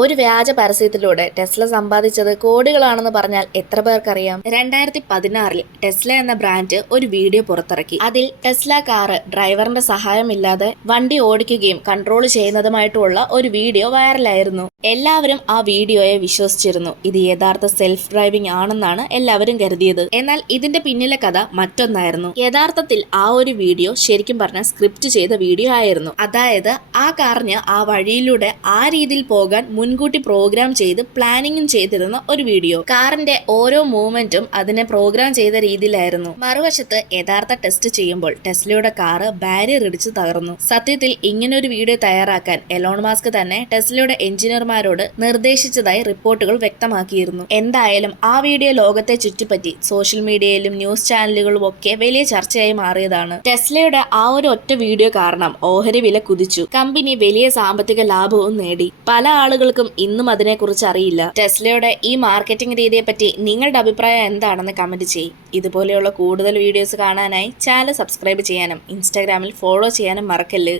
ഒരു വ്യാജ പരസ്യത്തിലൂടെ ടെസ്ല സമ്പാദിച്ചത് കോടികളാണെന്ന് പറഞ്ഞാൽ എത്ര പേർക്കറിയാം? 2016 ടെസ്ല എന്ന ബ്രാൻഡ് ഒരു വീഡിയോ പുറത്തിറക്കി. അതിൽ ടെസ്ല കാറ് ഡ്രൈവറിന്റെ സഹായമില്ലാതെ വണ്ടി ഓടിക്കുകയും കൺട്രോൾ ചെയ്യുന്നതുമായിട്ടുള്ള ഒരു വീഡിയോ വൈറലായിരുന്നു. എല്ലാവരും ആ വീഡിയോയെ വിശ്വസിച്ചിരുന്നു. ഇത് യഥാർത്ഥ സെൽഫ് ഡ്രൈവിംഗ് ആണെന്നാണ് എല്ലാവരും കരുതിയത്. എന്നാൽ ഇതിന്റെ പിന്നിലെ കഥ മറ്റൊന്നായിരുന്നു. യഥാർത്ഥത്തിൽ ആ ഒരു വീഡിയോ ശരിക്കും പറഞ്ഞ സ്ക്രിപ്റ്റ് ചെയ്ത വീഡിയോ ആയിരുന്നു. അതായത് ആ കാറിന് ആ വഴിയിലൂടെ ആ രീതിയിൽ പോകാൻ മുൻകൂട്ടി പ്രോഗ്രാം ചെയ്ത് പ്ലാനിങ്ങും ചെയ്തിരുന്ന ഒരു വീഡിയോ. കാറിന്റെ ഓരോ മൂവ്മെന്റും അതിനെ പ്രോഗ്രാം ചെയ്ത രീതിയിലായിരുന്നു. മറുവശത്ത് യഥാർത്ഥ ടെസ്റ്റ് ചെയ്യുമ്പോൾ ടെസ്ലയുടെ കാറ് ബാരിയർ ഇടിച്ച് തകർന്നു. സത്യത്തിൽ ഇങ്ങനൊരു വീഡിയോ തയ്യാറാക്കാൻ എലോൺ മാസ്ക് തന്നെ ടെസ്ലയുടെ എഞ്ചിനീയർമാരോട് നിർദ്ദേശിച്ചതായി റിപ്പോർട്ടുകൾ വ്യക്തമാക്കിയിരുന്നു. എന്തായാലും ആ വീഡിയോ ലോകത്തെ ചുറ്റിപ്പറ്റി സോഷ്യൽ മീഡിയയിലും ന്യൂസ് ചാനലുകളും ഒക്കെ വലിയ ചർച്ചയായി മാറിയതാണ്. ടെസ്ലയുടെ ആ ഒരു ഒറ്റ വീഡിയോ കാരണം ഓഹരി വില കുതിച്ചു. കമ്പനി വലിയ സാമ്പത്തിക ലാഭവും നേടി. പല ആളുകൾക്കും ഇന്നും അതിനെക്കുറിച്ച് അറിയില്ല. ടെസ്ലയുടെ ഈ മാർക്കറ്റിംഗ് രീതിയെ പറ്റി നിങ്ങളുടെ അഭിപ്രായം എന്താണെന്ന് കമന്റ് ചെയ്യും. ഇതുപോലെയുള്ള കൂടുതൽ വീഡിയോസ് കാണാനായി ചാനൽ സബ്സ്ക്രൈബ് ചെയ്യാനും ഇൻസ്റ്റാഗ്രാമിൽ ഫോളോ ചെയ്യാനും മറക്കല്ല്.